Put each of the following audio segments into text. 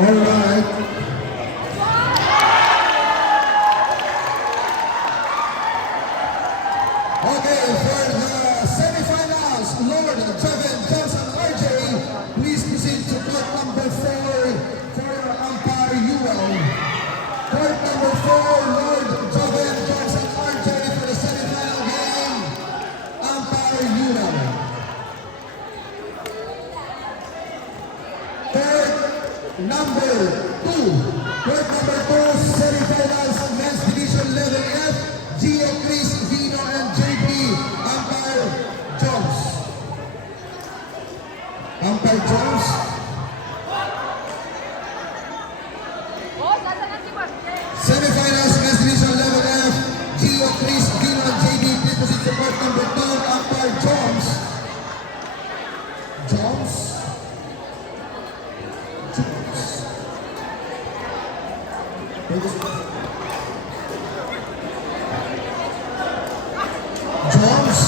Alright. Okay, for the semifinals, Lord Joven Johnson RJ, please proceed to court number 4 for umpire UL. Court number 4, Lord Joven Johnson RJ for the semifinal game, umpire UL. Court number 2, semifinals, men's division level F, Gio Chris, Vino, and JP, umpire Jones. Umpire Jones. Semifinals, men's division level F, Gio Chris, Vino, and JP, please proceed to court number 2, umpire Jones. Jones. Jones.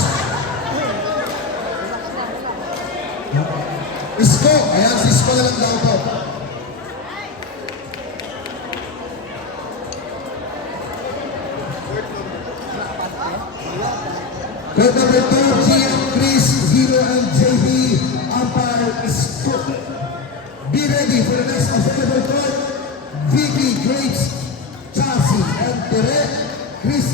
Isko. Ayan, si Isko na lang daw po. Court number 2, Gio, Chris, Zero, and JB, umpire Isko. Be ready for the next available court. Vicky, Graves, Chelsea, and Tere, Chris.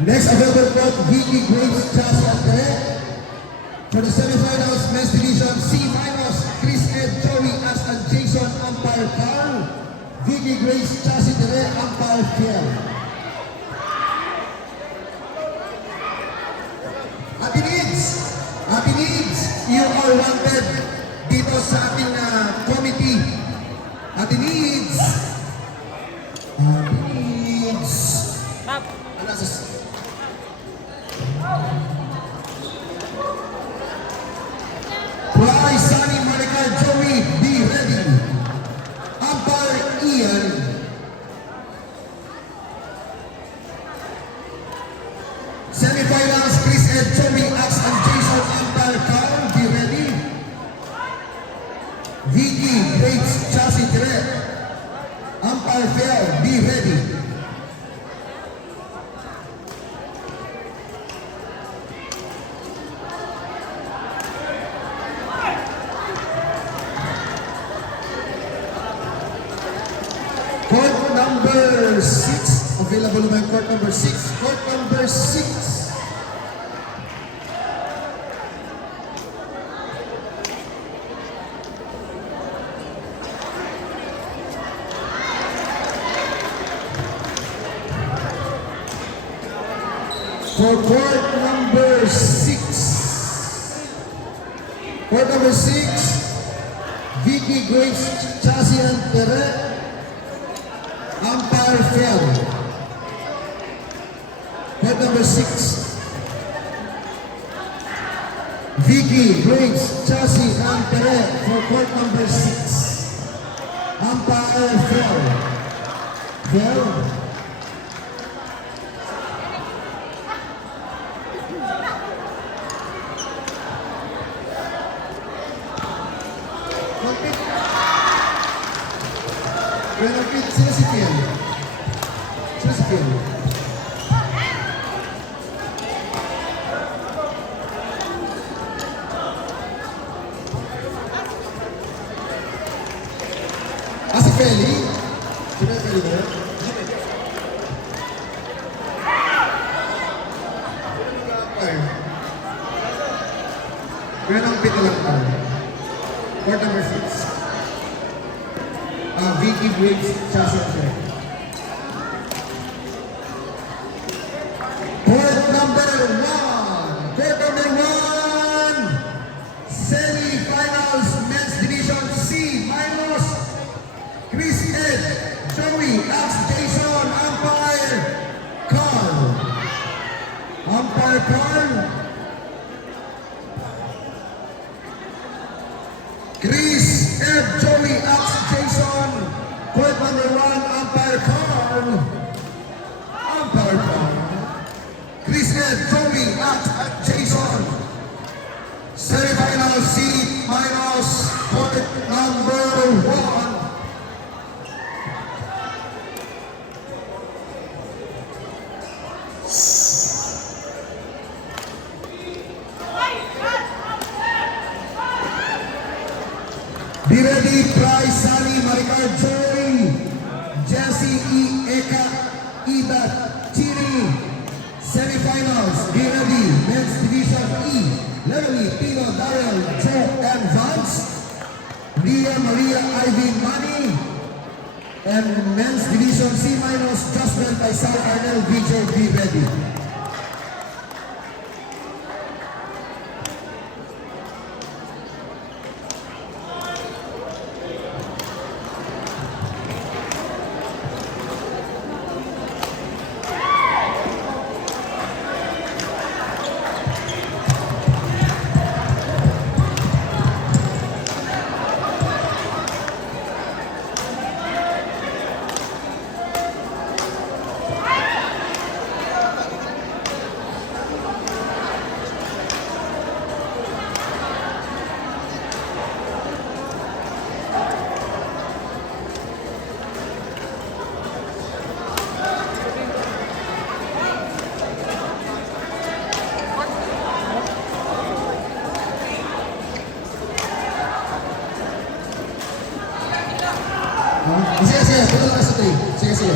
Next available court, Vicky, Graves, Chelsea, and Tere. For the semifinals, men's division C-, Chris, Ed, Joey, Ash, and Jason, umpire Carl. Vicky, Graves, Chelsea, Tere, umpire Fiel. Happy Needs, you are wanted dito sa ating committee. Happy Needs. Fly, Sunny, Monica, Joey, be ready. Umpire Ian. Semifinals, Chris, Ed, Joey, Ax, and Jason, umpire Carl, be ready. Vicky, Graves, Chelsea, Tere, umpire Phil, be ready. Court number 6, available naman court number 6. Court number 6. For court number 6. Court number 6, Vicky, Grace, Chelsea, and Tere, umpire Phil. Court number 6. Vicky, Grace, Chelsea, and Tere for court number 6. Umpire Phil. Phil. Malapit sila si Phil. Sila si Phil. Si Feli? Sila si Feli ba? Ganang pito lang pa. Court number 6. Vicky, Graves, Chelsea, and Tere. Court number 1. Court number 1. Semi-finals, men's division C-, Chris, Ed, Joey, Ax, Jason, umpire Carl. Umpire Carl. Chris, Ed, Joey, Ax, Jason. Court number 1, umpire Carl. Umpire Price, Sally, Maricar Joy, Jessie E. Eka, Ida, Chini. Semifinals, be ready. Men's Division E, Leroy, Pino, Daryl, Joe, and Vance. Ria, Maria, Ivy, Manny. And Men's Division C minus, Justin, Faisal, Arnel, VJ, be ready. Sige, punta lang sa 3. Sige.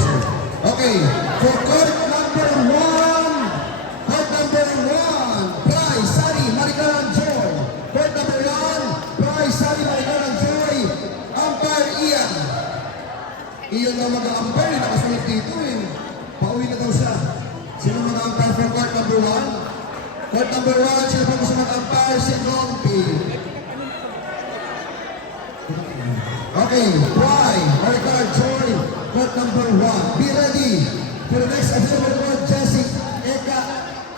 Okay, for court number 1, Price, Sally, Maricar, Joy. Court number 1, Price, Sally, Maricar, Joy. Umpire, Ian. Ian na mag-umpire, nakasulit dito eh. Pauwi na daw siya. Sino mag-umpire for court number 1? Court number 1, sino pa gusto mag-umpire? Si Gompi. Okay, Bry, Maricar, Joy, court number 1. Be ready for the next available court, Jessie, Eka,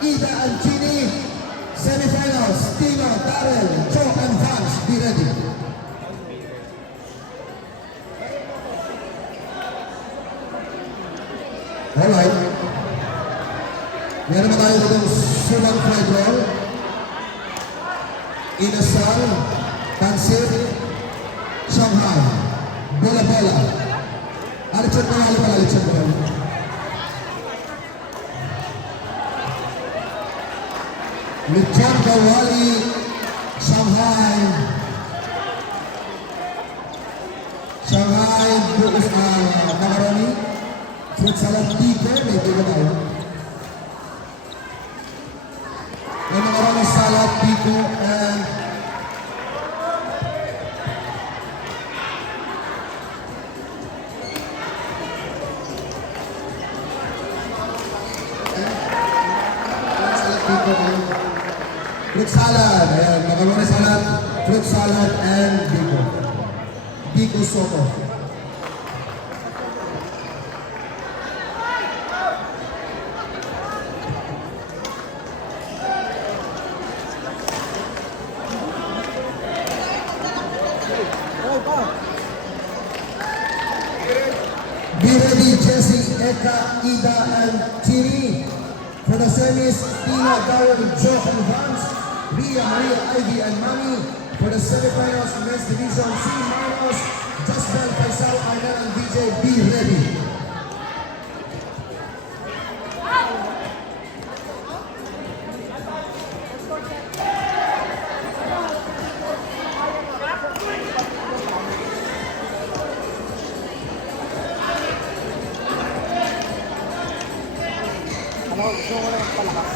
Ida, and Chini. Semifinals, Tino, Darrell, Joe, and Vance. Be ready. Alright. Meron na tayo dito sulang fried roll, inasal, pansit, Shanghai, bola-bola. Alitson ko pala. Lechon kawali, Shanghai, macaroni, fruit salad tiko, may tiko tayo. May macaroni salad tiko and fruit salad, ayan, macaroni salad, fruit salad, and biko. Biko soto. Be ready, Jessie, Eka, Ida, and Chini. For the semis, Tina, Darrell, Joe, and Vance. Ria, Maria, Ivy, and Manny. For the semifinals, Men's Division C minus, Justin, Faisal, Arnel, and VJ. Be ready. Gusto ko lang palakas.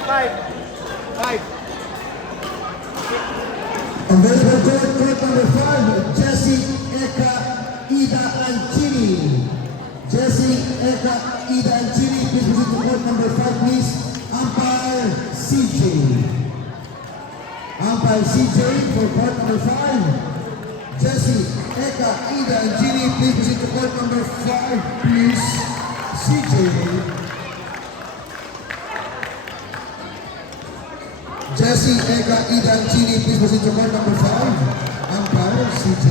Five. Available court number 5, Jesse Eka Ida Anchini. Jesse Eka Ida Anchini, please proceed to court number 5, please. Umpire CJ. Umpire CJ for court number 5. Jesse Eka Ida Anchini, please proceed to court number 5, please. CJ. Jesse Eka Ida Anchini, please proceed to court number 5. Umpire CJ.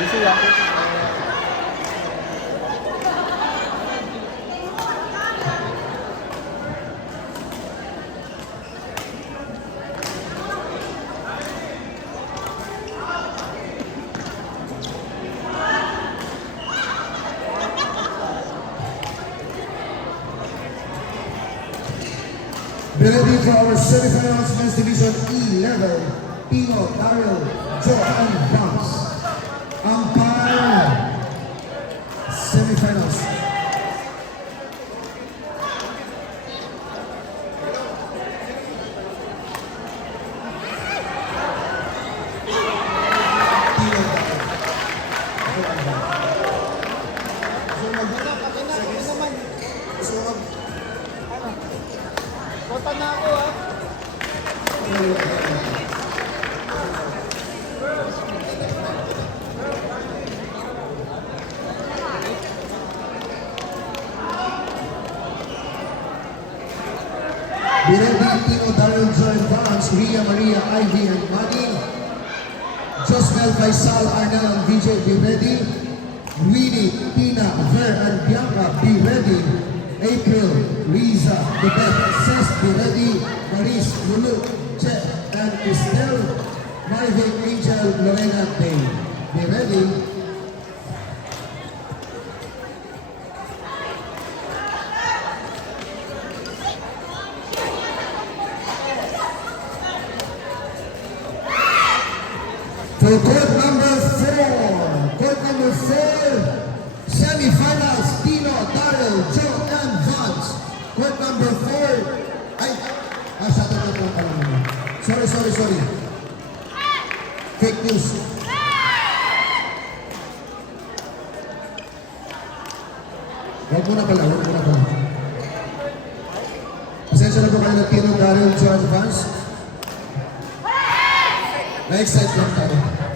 Easy lang. Be ready for our semifinals men's division E level. Pino, Daryl, Joe, and Bounce. Umpire semifinals. Kota na ako ah. Be ready, Tino, Daryl, Joe, and Vance, Ria, Maria, Ivy, and Manny. Josmel, Faisal, Arnel, and VJ, be ready. Winnie, Tina, Ver, and Bianca, be ready. April, Riza, Bebeth, Cess, be ready. Maris, Lulu, Jeff, and Estelle. Marvin, Angel, Lorena, Day, be ready. For court number 4, semi-finals, Tino, Daryl, Joe, and Vance. Court number 4, ay, shut up na pala naman. Sorry. Fake news. Huwag muna pala. Pasensya na po kayo ng Tino, Daryl, Joe, and Vance. Na-excite lang tayo.